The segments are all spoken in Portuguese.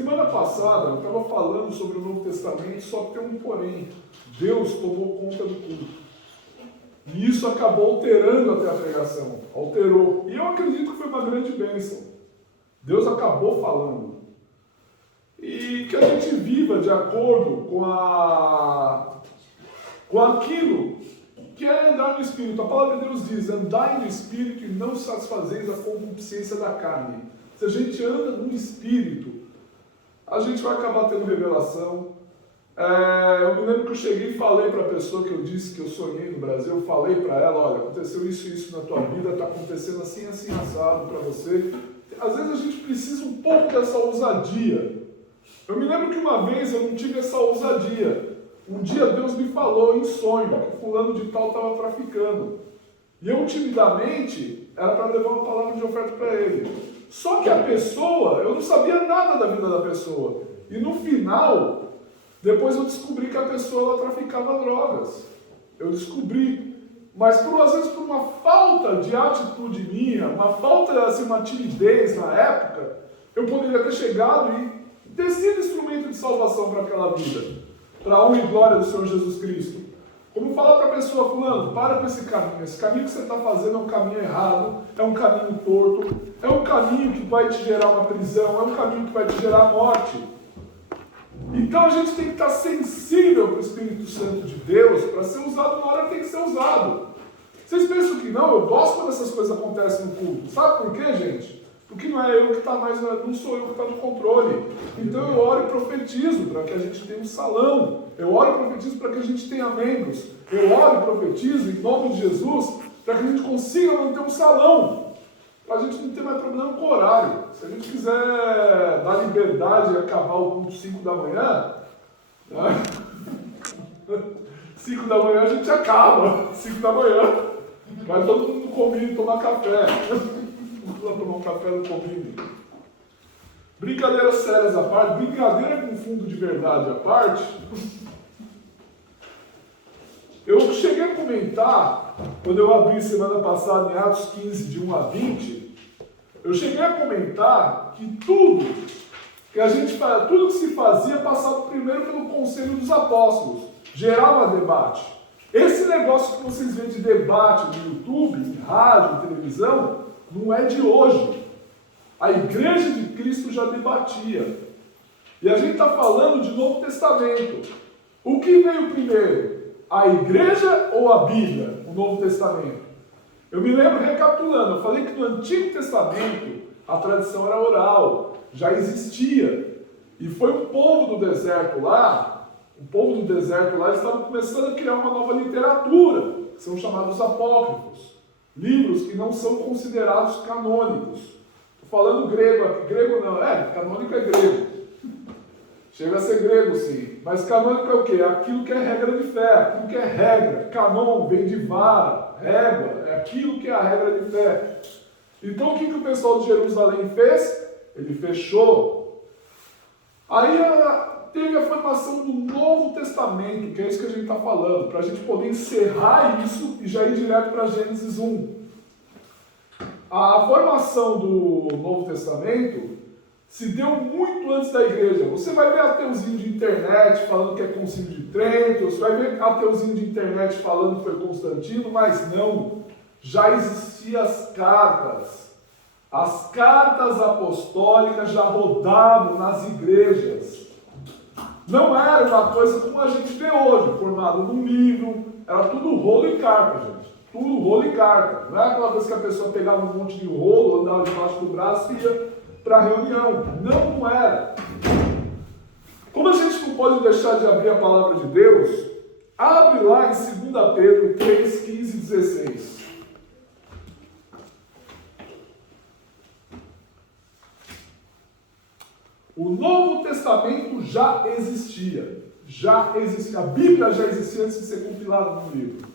Semana passada eu estava falando sobre o Novo Testamento, só que tem um porém. Deus tomou conta do culto. E isso acabou alterando até a pregação. Alterou. E eu acredito que foi uma grande bênção. Deus acabou falando. E que a gente viva de acordo com aquilo que é andar no Espírito. A palavra de Deus diz: andai no Espírito e não satisfazeis a concupiscência da carne. Se a gente anda no Espírito, a gente vai acabar tendo revelação. Eu me lembro que eu cheguei e falei para a pessoa que eu disse que eu sonhei no Brasil, eu falei para ela: olha, aconteceu isso e isso na tua vida, está acontecendo assim, assim, assado para você. Às vezes a gente precisa um pouco dessa ousadia. Eu me lembro que uma vez eu não tive essa ousadia. Um dia Deus me falou em sonho que fulano de tal estava traficando. E eu timidamente era para levar uma palavra de oferta para ele. Só que a pessoa, eu não sabia nada da vida da pessoa. E no final, depois eu descobri que a pessoa ela traficava drogas. Eu descobri. Mas às vezes por uma falta de atitude minha, uma falta, assim, uma timidez na época, eu poderia ter chegado e ter sido instrumento de salvação para aquela vida. Para a honra e glória do Senhor Jesus Cristo. Como falar para a pessoa: fulano, para com esse caminho que você está fazendo é um caminho errado, é um caminho torto, é um caminho que vai te gerar uma prisão, é um caminho que vai te gerar morte. Então a gente tem que estar sensível para o Espírito Santo de Deus, para ser usado na hora que tem que ser usado. Vocês pensam que não? Eu gosto quando essas coisas acontecem no culto. Sabe por quê, gente? Porque não é eu que está mais, não sou eu que está no controle. Então eu oro e profetizo para que a gente tenha um salão. Eu oro e profetizo para que a gente tenha membros. Eu oro e profetizo em nome de Jesus para que a gente consiga manter um salão. Para a gente não ter mais problema com o horário. Se a gente quiser dar liberdade e acabar o culto 5 da manhã, né? 5 da manhã a gente acaba. 5 da manhã. Vai todo mundo comigo tomar café. Vamos lá tomar um café no convívio. Brincadeiras sérias à parte, brincadeira com fundo de verdade à parte. Eu cheguei a comentar, quando eu abri semana passada em Atos 15, de 1 a 20, eu cheguei a comentar que tudo que se fazia passava primeiro pelo conselho dos apóstolos, gerava debate. Esse negócio que vocês veem de debate no YouTube, em rádio, em televisão, não é de hoje. A igreja de Cristo já debatia. E a gente está falando de Novo Testamento. O que veio primeiro? A igreja ou a Bíblia? O Novo Testamento? Eu me lembro, recapitulando, eu falei que no Antigo Testamento a tradição era oral, já existia. E foi o povo do deserto lá, eles estavam começando a criar uma nova literatura, que são chamados apócrifos. Livros que não são considerados canônicos. Estou falando grego aqui. Grego não, canônico é grego. Chega a ser grego, sim. Mas canônico é o quê? É aquilo que é regra de fé, aquilo que é regra. Canon vem de vara, régua, é aquilo que é a regra de fé. Então o que o pessoal de Jerusalém fez? Ele fechou. Aí teve a formação do Novo Testamento, que é isso que a gente está falando, para a gente poder encerrar isso e já ir direto para Gênesis 1. A formação do Novo Testamento se deu muito antes da igreja. Você vai ver ateuzinho de internet falando que é Concílio de Trento, você vai ver ateuzinho de internet falando que foi Constantino, mas não. Já existiam as cartas. As cartas apostólicas já rodavam nas igrejas. Não era uma coisa como a gente vê hoje, formado num livro, era tudo rolo e carta, gente. Tudo rolo e carta. Não é aquela coisa que a pessoa pegava um monte de rolo, andava debaixo do braço e ia para a reunião. Não era. Como a gente não pode deixar de abrir a palavra de Deus, abre lá em 2 Pedro 3, 15 e 16. O Novo Testamento já existia. A Bíblia já existia antes de ser compilada no livro.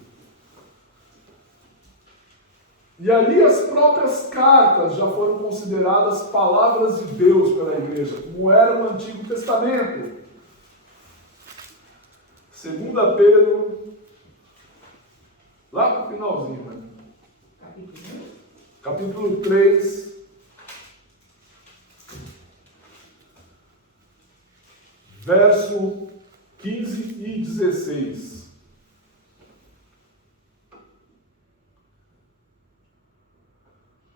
E ali as próprias cartas já foram consideradas palavras de Deus pela igreja, como era o Antigo Testamento. 2 Pedro, lá no finalzinho, né? Capítulo 3. e 16.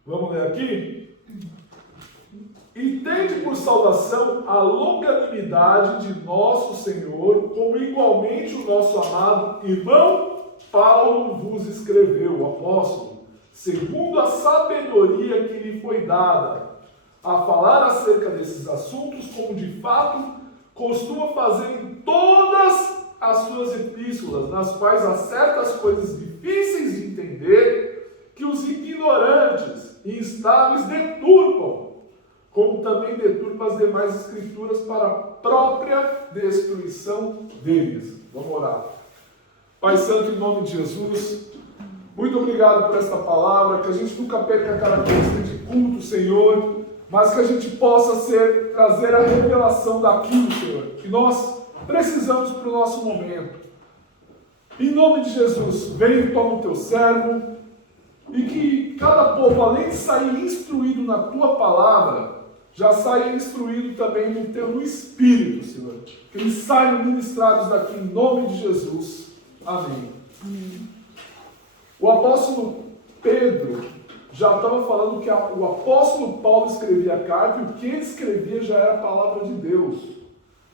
Vamos ler aqui? E tende por salvação a longanimidade de nosso Senhor, como igualmente o nosso amado irmão Paulo vos escreveu, o apóstolo, segundo a sabedoria que lhe foi dada, a falar acerca desses assuntos, como de fato costuma fazer em todas as suas epístolas, nas quais há certas coisas difíceis de entender, que os ignorantes e instáveis deturpam, como também deturpa as demais escrituras para a própria destruição deles. Vamos orar. Pai Santo, em nome de Jesus, muito obrigado por esta palavra, que a gente nunca perca a característica de culto, Senhor, mas que a gente possa trazer a revelação daquilo, Senhor, que nós precisamos para o nosso momento. Em nome de Jesus, vem e toma o teu servo, e que cada povo, além de sair instruído na tua palavra, já saia instruído também no Espírito, Senhor. Que eles saiam ministrados daqui em nome de Jesus. Amém. O apóstolo Pedro já estava falando que o apóstolo Paulo escrevia a carta e o que ele escrevia já era a palavra de Deus.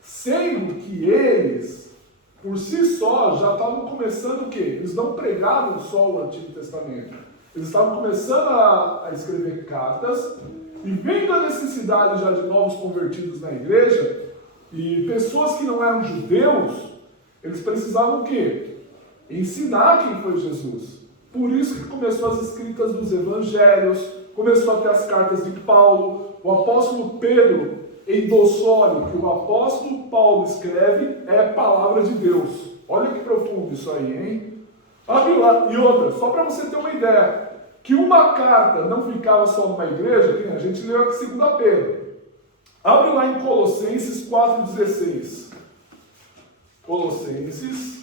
Sendo que eles, por si só, já estavam começando o quê? Eles não pregavam só o Antigo Testamento. Eles estavam começando a escrever cartas e vendo a necessidade já de novos convertidos na igreja e pessoas que não eram judeus, eles precisavam o quê? Ensinar quem foi Jesus. Por isso que começou as escritas dos evangelhos, começou a ter as cartas de Paulo. O apóstolo Pedro endossou, olha, que o apóstolo Paulo escreve é a palavra de Deus. Olha que profundo isso aí, hein? Abre lá. E outra, só para você ter uma ideia, que uma carta não ficava só numa igreja, a gente leu aqui 2 Pedro. Abre lá em Colossenses 4,16. Colossenses.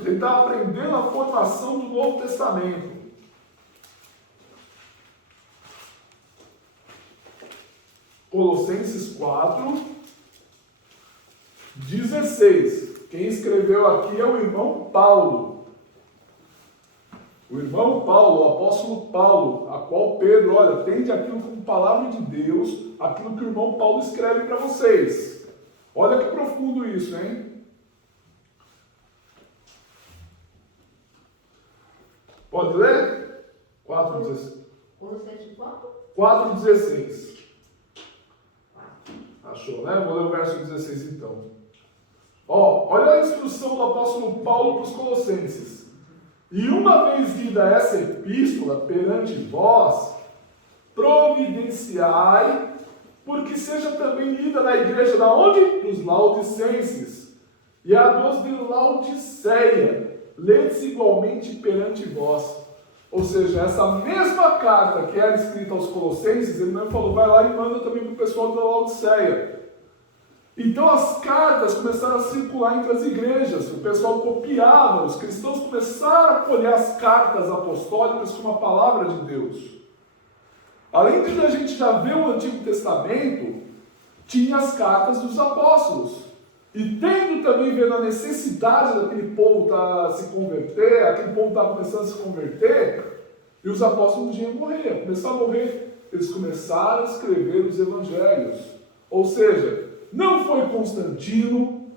Ele está aprendendo a formação do Novo Testamento. Colossenses 4, 16. Quem escreveu aqui é o irmão Paulo. O irmão Paulo, o apóstolo Paulo, a qual Pedro, olha, tende aquilo como palavra de Deus, aquilo que o irmão Paulo escreve para vocês. Olha que profundo isso, hein? Pode ler? 4,16. 4,16. Achou, né? Vou ler o verso 16 então. Olha a instrução do apóstolo Paulo para os Colossenses. E uma vez lida essa epístola perante vós, providenciai, porque seja também lida na igreja da onde? Dos Laodicenses. E a dos de Laodiceia, ledes igualmente perante vós. Ou seja, essa mesma carta que era escrita aos Colossenses, ele mesmo falou, vai lá e manda também para o pessoal da Laodiceia. Então as cartas começaram a circular entre as igrejas, o pessoal copiava, os cristãos começaram a colher as cartas apostólicas como a palavra de Deus. Além de a gente já ver o Antigo Testamento, tinha as cartas dos apóstolos. E tendo também vendo a necessidade daquele povo se converter, aquele povo estava começando a se converter, e os apóstolos iam morrer, começaram a morrer. Eles começaram a escrever os evangelhos. Ou seja, não foi Constantino,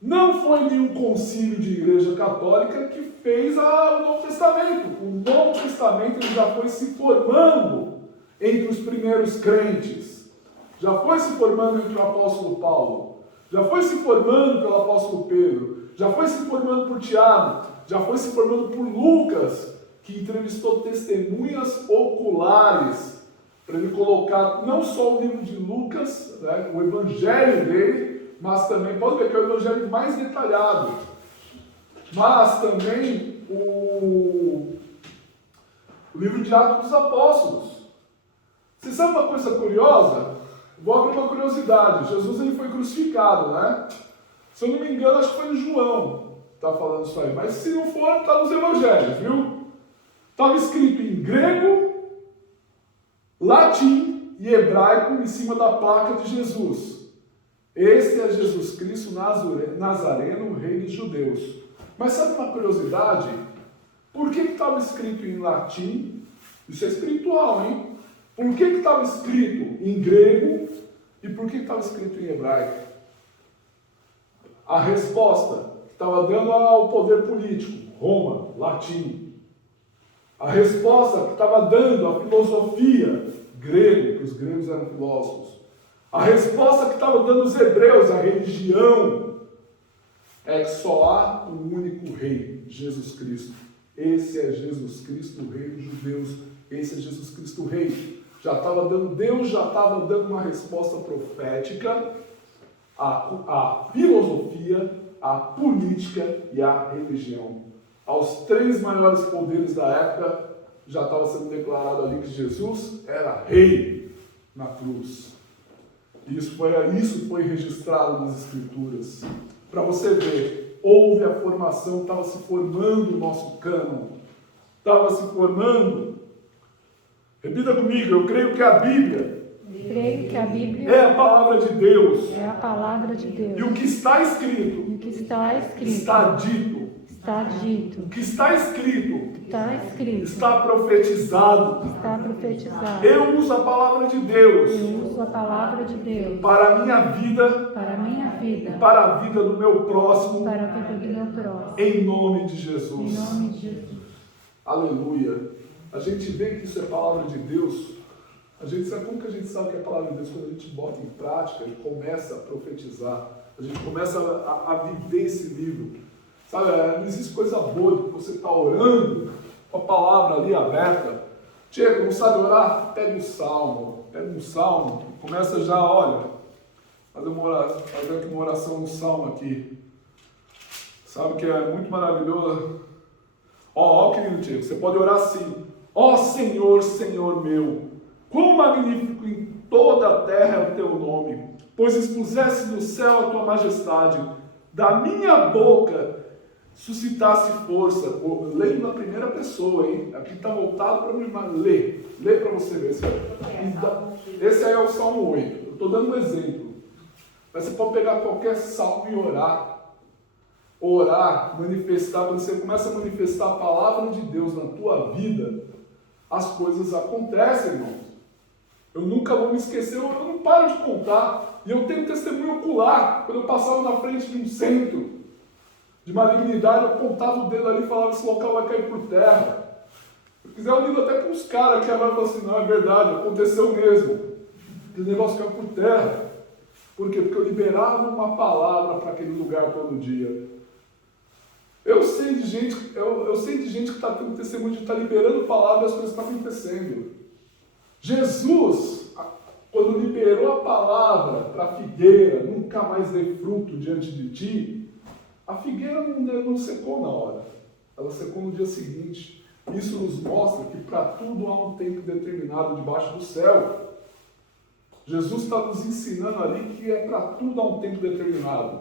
não foi nenhum concílio de igreja católica que fez o Novo Testamento. O Novo Testamento ele já foi se formando entre os primeiros crentes. Já foi se formando entre o apóstolo Paulo. Já foi se formando pelo apóstolo Pedro. Já foi se formando por Tiago. Já foi se formando por Lucas, que entrevistou testemunhas oculares para ele colocar não só o livro de Lucas, né, o evangelho dele, mas também, pode ver que é o evangelho mais detalhado, mas também o livro de Atos dos Apóstolos. Você sabe uma coisa curiosa? Vou abrir uma curiosidade. Jesus ele foi crucificado, né? Se eu não me engano, acho que foi no João que está falando isso aí, mas se não for, está nos evangelhos, viu? Estava escrito em grego, latim e hebraico em cima da placa de Jesus. Este é Jesus Cristo Nazareno, rei dos judeus. Mas sabe uma curiosidade? Por que estava escrito em latim? Isso é espiritual, hein? Por que estava escrito em grego e por que estava escrito em hebraico? A resposta estava dando ao poder político, Roma, latim. A resposta que estava dando à filosofia, grego, que os gregos eram filósofos. A resposta que estava dando aos hebreus, a religião, é que só há um único rei, Jesus Cristo. Esse é Jesus Cristo, o rei dos judeus. Esse é Jesus Cristo, o rei. Deus já estava dando uma resposta profética à filosofia, à política e à religião. Aos três maiores poderes da época, já estava sendo declarado ali que Jesus era rei na cruz. Isso foi registrado nas Escrituras. Para você ver, houve a formação, estava se formando o nosso cânon. Estava se formando. Repita comigo, eu creio que a Bíblia é a palavra de Deus. É a palavra de Deus. E o que está escrito, está dito. O que está escrito, está profetizado. Eu uso a palavra de Deus. Para a minha vida. Para a vida do meu próximo. Em nome de Jesus. Aleluia. A gente vê que isso é palavra de Deus. Como que a gente sabe que é palavra de Deus? Quando a gente bota em prática e começa a profetizar. A gente começa a viver esse livro. Sabe, não existe coisa boa que você está orando com a palavra ali aberta. Chega, não sabe orar? Pega um salmo, começa já, olha, fazer aqui uma oração no salmo aqui. Sabe que é muito maravilhoso? Ó, querido Tiago, você pode orar assim: ó Senhor, Senhor meu, quão magnífico em toda a terra é o teu nome, pois expuseste no céu a tua majestade, da minha boca suscitasse força. Leio na primeira pessoa, hein? Aqui está voltado para mim, mas lê para você ver. Esse aí é o Salmo 8. Eu estou dando um exemplo. Mas você pode pegar qualquer salmo e orar, manifestar. Quando você começa a manifestar a palavra de Deus na tua vida, as coisas acontecem, irmãos. Eu nunca vou me esquecer, eu não paro de contar. E eu tenho testemunho ocular. Quando eu passava na frente de um centro de malignidade, eu apontava o dedo ali e falava: esse local vai cair por terra. Se quiser, eu ligo até para os caras que agora falam assim: não, é verdade, aconteceu mesmo. Esse negócio caiu por terra. Por quê? Porque eu liberava uma palavra para aquele lugar todo dia. Eu sei de gente que está tendo testemunho de estar liberando palavra e as coisas estão acontecendo. Jesus, quando liberou a palavra para a figueira, nunca mais dê fruto diante de ti, a figueira não secou na hora, ela secou no dia seguinte. Isso nos mostra que para tudo há um tempo determinado debaixo do céu. Jesus está nos ensinando ali que é para tudo há um tempo determinado.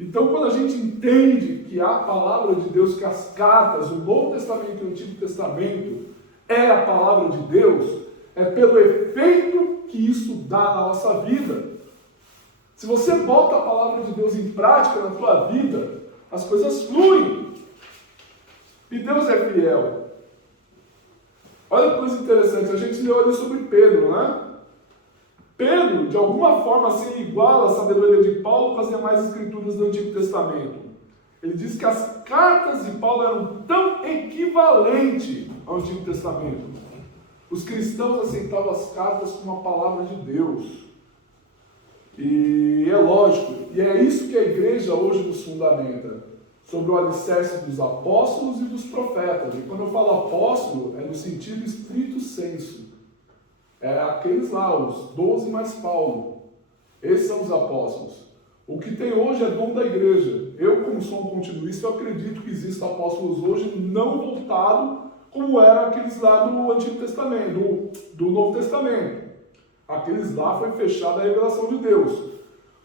Então, quando a gente entende que a palavra de Deus, que as cartas, o Novo Testamento e o Antigo Testamento é a palavra de Deus, é pelo efeito que isso dá na nossa vida. Se você bota a palavra de Deus em prática na tua vida, as coisas fluem. E Deus é fiel. Olha que coisa interessante, a gente leu ali sobre Pedro, né? Pedro, de alguma forma, assim, igual a sabedoria de Paulo, com as demais escrituras do Antigo Testamento. Ele diz que as cartas de Paulo eram tão equivalentes ao Antigo Testamento. Os cristãos aceitavam as cartas como a palavra de Deus. E é lógico, e é isso que a igreja hoje nos fundamenta, sobre o alicerce dos apóstolos e dos profetas. E quando eu falo apóstolo, é no sentido estrito sensu. É aqueles lá, os 12 mais Paulo. Esses são os apóstolos. O que tem hoje é dom da igreja. Eu, como sou um continuista, eu acredito que existam apóstolos hoje não voltados como eram aqueles lá do Antigo Testamento, do Novo Testamento. Aqueles lá foi fechada a revelação de Deus.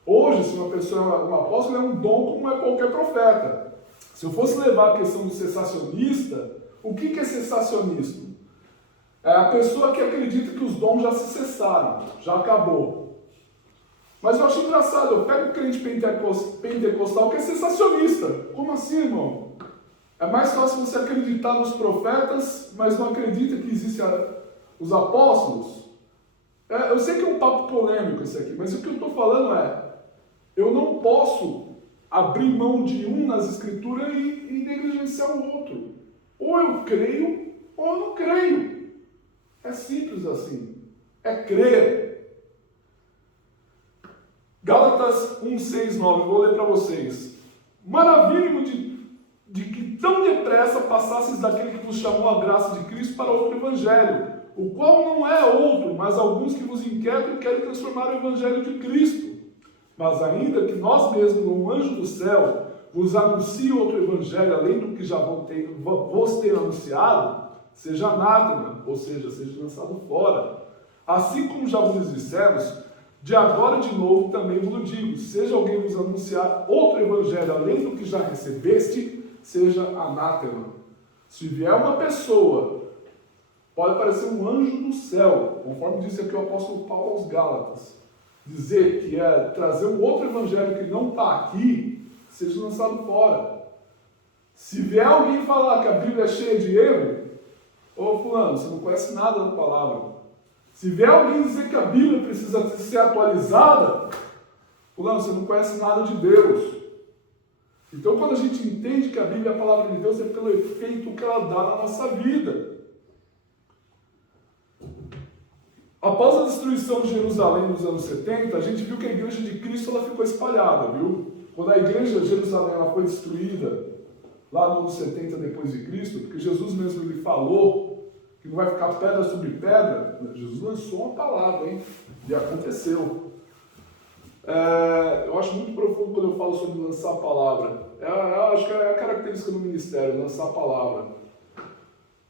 Hoje, se uma pessoa é um apóstolo, é um dom como é qualquer profeta. Se eu fosse levar a questão do cessacionista, o que é cessacionismo? É a pessoa que acredita que os dons já se cessaram, já acabou. Mas eu acho engraçado, eu pego o crente pentecostal que é sensacionista. Como assim, irmão? É mais fácil você acreditar nos profetas, mas não acredita que existem os apóstolos? Eu sei que é um papo polêmico esse aqui, mas o que eu estou falando é, eu não posso abrir mão de um nas escrituras e negligenciar o outro. Ou eu creio, ou eu não creio. É simples assim. É crer. Gálatas 1, 6, 9, vou ler para vocês. Maravilho de que tão depressa passasses daquele que vos chamou a graça de Cristo para outro evangelho, o qual não é outro, mas alguns que vos inquietam e querem transformar o evangelho de Cristo. Mas ainda que nós mesmos, um anjo do céu, vos anuncie outro evangelho, além do que já vos ter anunciado, seja anátema, ou seja lançado fora. Assim como já vos dissemos, de agora de novo também vos digo, seja alguém vos anunciar outro evangelho, além do que já recebeste, seja anátema. Se vier uma pessoa, pode parecer um anjo do céu, conforme disse aqui o apóstolo Paulo aos Gálatas, dizer que é trazer um outro evangelho que não está aqui, seja lançado fora. Se vier alguém falar que a Bíblia é cheia de erro, ô fulano, você não conhece nada da palavra. Se vier alguém dizer que a Bíblia precisa ser atualizada, fulano, você não conhece nada de Deus. Então, quando a gente entende que a Bíblia é a palavra de Deus, é pelo efeito que ela dá na nossa vida. Após a destruição de Jerusalém nos anos 70, a gente viu que a igreja de Cristo ela ficou espalhada, viu? Quando a igreja de Jerusalém ela foi destruída, lá nos anos 70 depois de Cristo, porque Jesus mesmo ele falou que não vai ficar pedra sobre pedra, Jesus lançou uma palavra, hein? E aconteceu. Eu acho muito profundo quando eu falo sobre lançar a palavra. Eu acho que é a característica do ministério, lançar a palavra.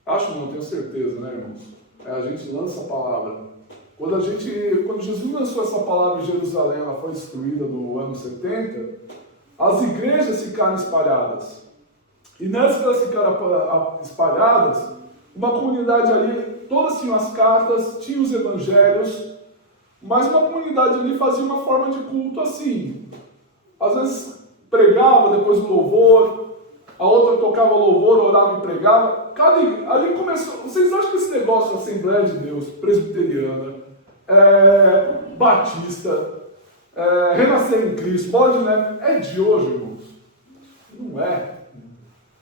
Acho não, tenho certeza, né, irmãos? A gente lança a palavra. Quando Jesus lançou essa palavra em Jerusalém, ela foi destruída no ano 70, as igrejas ficaram espalhadas. E nessas que elas ficaram espalhadas, uma comunidade ali, todas tinham as cartas, tinham os evangelhos, mas uma comunidade ali fazia uma forma de culto assim. Às vezes pregava depois do louvor, a outra tocava louvor, orava e pregava. Ali começou. Vocês acham que esse negócio de Assembleia de Deus, presbiteriana, batista, renascer em Cristo, pode, né? É de hoje, irmãos. Não é.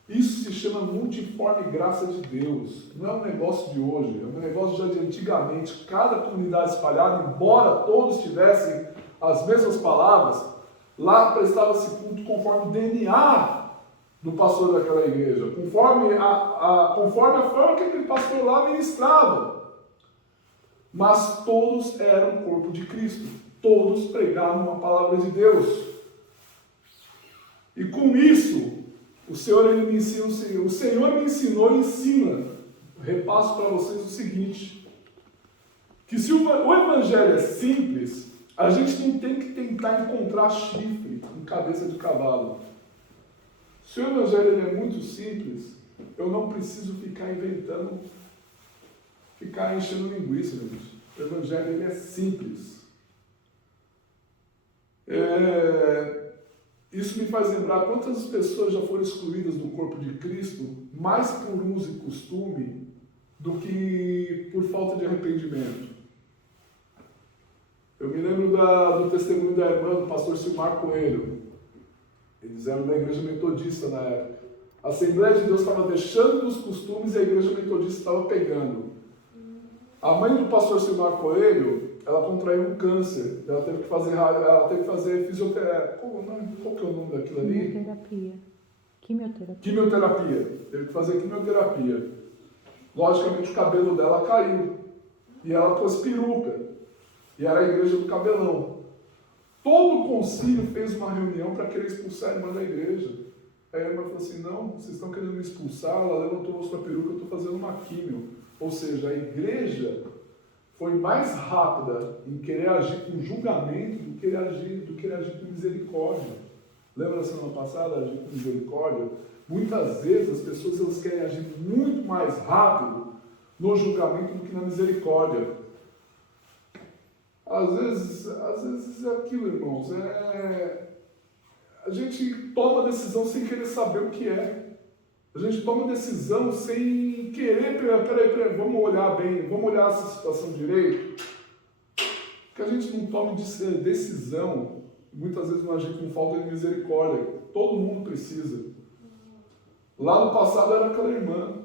Isso se chama multiforme graça de Deus. Não é um negócio de hoje, é um negócio já de antigamente. Cada comunidade espalhada, embora todos tivessem as mesmas palavras, lá prestava-se culto conforme o DNA do pastor daquela igreja, conforme a forma que aquele pastor lá ministrava. Mas todos eram o corpo de Cristo. Todos pregavam uma palavra de Deus. E com isso, o Senhor me ensinou e ensina. Repasso para vocês o seguinte: que se o evangelho é simples, a gente não tem que tentar encontrar chifre em cabeça de cavalo. Se o evangelho é muito simples, eu não preciso ficar inventando, ficar enchendo linguiça, gente. O evangelho ele é simples. Isso me faz lembrar quantas pessoas já foram excluídas do corpo de Cristo, mais por uso e costume, do que por falta de arrependimento. Eu me lembro do testemunho da irmã, do pastor Silmar Coelho. Eles eram da igreja metodista na época. A Assembleia de Deus estava deixando os costumes e a igreja metodista estava pegando. A mãe do pastor Silmar Coelho, ela contraiu um câncer. Ela teve que fazer fisioterapia. Qual que é o nome daquilo ali? Quimioterapia. Teve que fazer quimioterapia. Logicamente o cabelo dela caiu. E ela pôs peruca. E era a igreja do cabelão. Todo o concílio fez uma reunião para querer expulsar a irmã da igreja. Aí a irmã falou assim: não, vocês estão querendo me expulsar, ela levantou a sua peruca, eu estou fazendo uma químio. Ou seja, a igreja foi mais rápida em querer agir com julgamento do que agir com misericórdia. Lembra da semana passada, agir com misericórdia? Muitas vezes as pessoas elas querem agir muito mais rápido, no julgamento do que na misericórdia. Às vezes é aquilo, irmãos, a gente toma decisão sem querer saber o que é. A gente toma decisão sem querer, peraí, vamos olhar bem, vamos olhar essa situação direito. Que a gente não tome decisão, muitas vezes não agir com falta de misericórdia. Todo mundo precisa. Lá no passado era aquela irmã,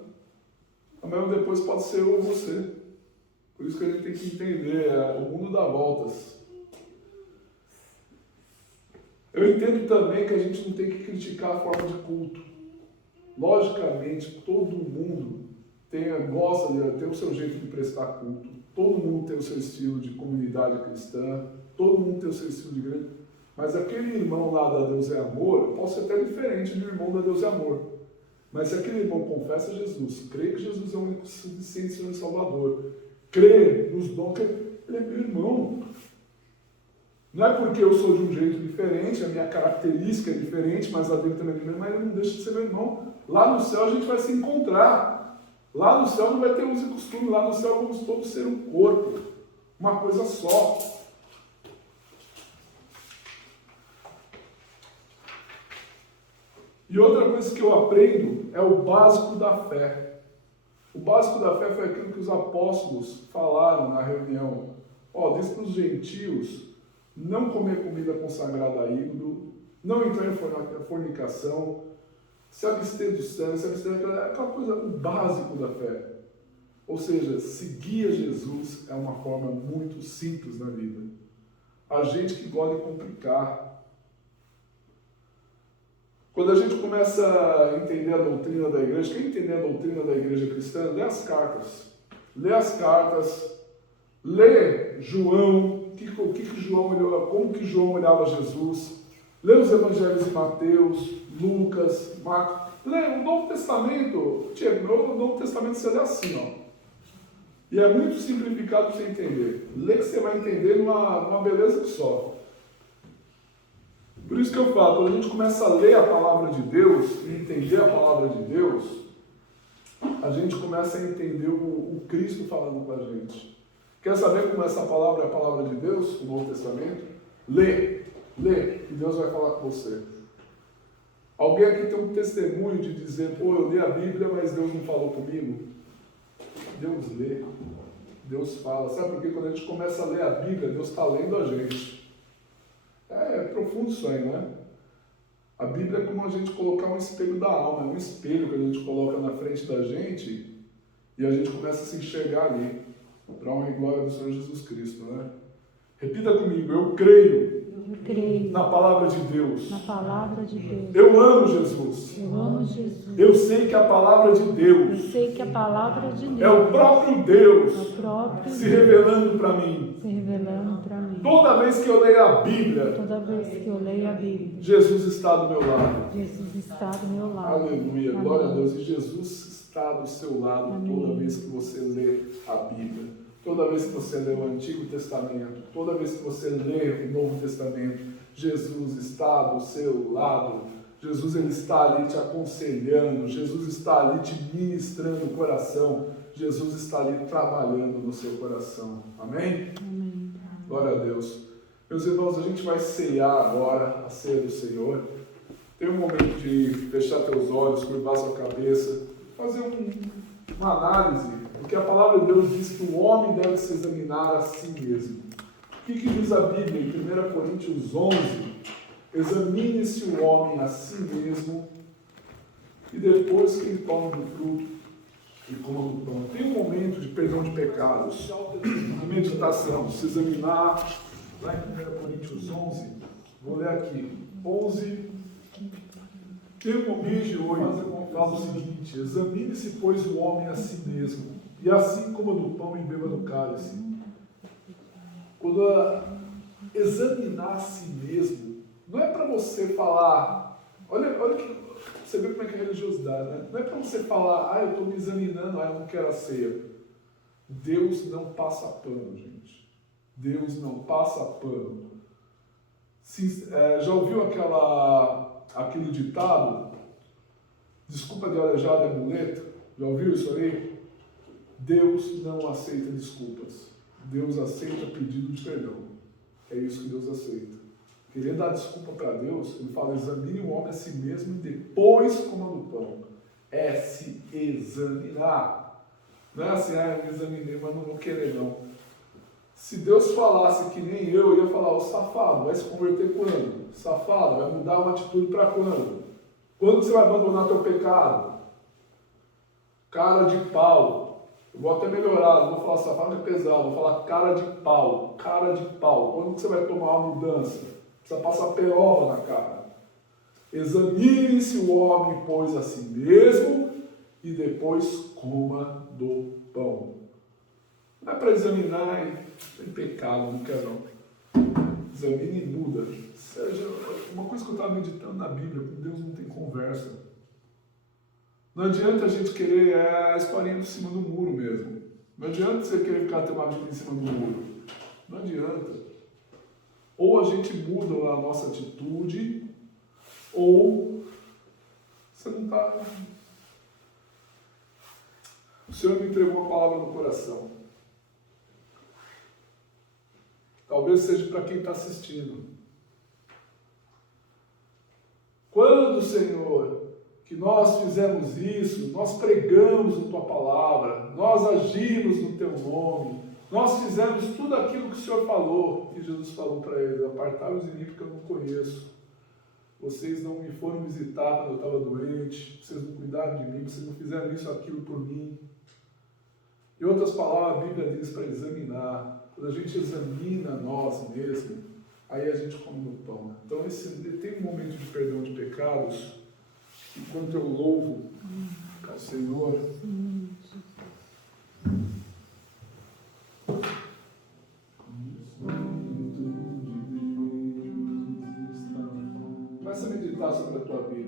amanhã depois pode ser eu ou você. Por isso que a gente tem que entender, o mundo dá voltas. Eu entendo também que a gente não tem que criticar a forma de culto. Logicamente, todo mundo gosta de ter o seu jeito de prestar culto. Todo mundo tem o seu estilo de comunidade cristã. Todo mundo tem o seu estilo de igreja. Mas aquele irmão lá da Deus é Amor, pode ser até diferente do irmão da Deus é Amor. Mas se aquele irmão confessa Jesus, crê que Jesus é o único suficiente Senhor e Salvador, crê nos dons, ele é meu irmão. Não é porque eu sou de um jeito diferente, a minha característica é diferente, mas a dele também é diferente, mas ele não deixa de ser meu irmão. Lá no céu a gente vai se encontrar. Lá no céu não vai ter uso e costume, lá no céu vamos todos ser um corpo, uma coisa só. E outra coisa que eu aprendo é o básico da fé. O básico da fé foi aquilo que os apóstolos falaram na reunião. Diz para os gentios não comer comida consagrada a ídolo, não entrar em fornicação, se abster do sangue, se abster aquela coisa, o básico da fé. Ou seja, seguir a Jesus é uma forma muito simples na vida. A gente que gosta de complicar. Quando a gente começa a entender a doutrina da igreja, quem entender a doutrina da igreja cristã, lê as cartas. Lê as cartas, lê João, como que João olhava Jesus, lê os evangelhos de Mateus, Lucas, Marcos, lê o Novo Testamento. O Novo Testamento você lê assim, e é muito simplificado para você entender. Lê que você vai entender numa beleza que só. Por isso que eu falo, quando a gente começa a ler a palavra de Deus e entender a palavra de Deus, a gente começa a entender o Cristo falando com a gente. Quer saber como essa palavra é a palavra de Deus, o Novo Testamento? Lê, que Deus vai falar com você. Alguém aqui tem um testemunho de dizer, eu li a Bíblia, mas Deus não falou comigo? Deus lê, Deus fala. Sabe por quê? Quando a gente começa a ler a Bíblia, Deus está lendo a gente. É profundo isso aí, não é? A Bíblia é como a gente colocar um espelho da alma, é um espelho que a gente coloca na frente da gente e a gente começa a se enxergar ali, para a honra e glória do Senhor Jesus Cristo, né? Repita comigo, eu creio na palavra de Deus. Na palavra de Deus. Eu amo Jesus. Eu amo Jesus. Eu sei que a palavra de Deus. Eu sei que a palavra de Deus é o próprio Deus é o próprio se revelando para mim. Se revelando para mim. Toda vez que eu leio a Bíblia, Toda vez que eu leio a Bíblia, Jesus está do meu lado. Jesus está do meu lado. Aleluia, Amém. glória a Deus. E Jesus está do seu lado. Amém. Toda vez que você lê a Bíblia. Toda vez que você lê o Antigo Testamento. Toda vez que você lê o Novo Testamento. Jesus está do seu lado. Jesus ele está ali te aconselhando. Jesus está ali te ministrando o coração. Jesus está ali trabalhando no seu coração. Amém? Amém. Glória a Deus. Meus irmãos, a gente vai ceiar agora a ceia do Senhor. Tem um momento de fechar teus olhos, curvar sua cabeça, fazer uma análise, porque a palavra de Deus diz que o homem deve se examinar a si mesmo. O que diz a Bíblia em 1 Coríntios 11? Examine-se o homem a si mesmo e depois que ele toma do fruto e coma do pão. Tem um momento de perdão de pecados, de meditação, se examinar. Lá em 1 Coríntios 11, vou ler aqui, 11, tem um momento de hoje, fala o seguinte: examine-se, pois, o homem a si mesmo, e assim coma do pão e beba do cálice. Quando examinar a si mesmo, não é para você falar, olha que você vê como é que é a religiosidade, né? Não é para você falar, eu estou me examinando, eu não quero a ceia. Deus não passa pano, gente. Deus não passa pano. Já ouviu aquele ditado? Desculpa de aleijado é muleta? Já ouviu isso aí? Deus não aceita desculpas. Deus aceita pedido de perdão. É isso que Deus aceita. Querer dar desculpa para Deus, ele fala, examine o homem a si mesmo e depois coma do pão. É se examinar. Não é assim, eu me examinei, mas não vou querer não. Se Deus falasse que nem eu ia falar, ô safado, vai se converter quando? Safado, vai mudar uma atitude para quando? Quando você vai abandonar teu pecado? Cara de pau. Eu vou até melhorar, não vou falar safado que é pesado, vou falar cara de pau. Cara de pau. Quando que você vai tomar uma mudança? Precisa passar peroba na cara. Examine-se o homem, pois, a si mesmo, e depois coma do pão. Não é para examinar, tem pecado, não quer não. Examine e muda. Seja, uma coisa que eu estava meditando na Bíblia, com Deus não tem conversa. Não adianta a gente querer a historinha por cima do muro mesmo. Não adianta você querer ficar ter uma vida em cima do muro. Não adianta. Ou a gente muda a nossa atitude, ou você não está... O Senhor me entregou a palavra no coração. Talvez seja para quem está assistindo. Quando, Senhor, que nós fizemos isso, nós pregamos a Tua palavra, nós agimos no Teu nome, nós fizemos tudo aquilo que o Senhor falou, que Jesus falou para eles, apartai-vos de mim porque eu não conheço. Vocês não me foram visitar quando eu estava doente, vocês não cuidaram de mim, vocês não fizeram isso, aquilo por mim. Em outras palavras, a Bíblia diz para examinar. Quando a gente examina nós mesmos, aí a gente come no pão. Então, tem um momento de perdão de pecados, enquanto eu louvo ao Senhor. Começa a meditar sobre a tua vida.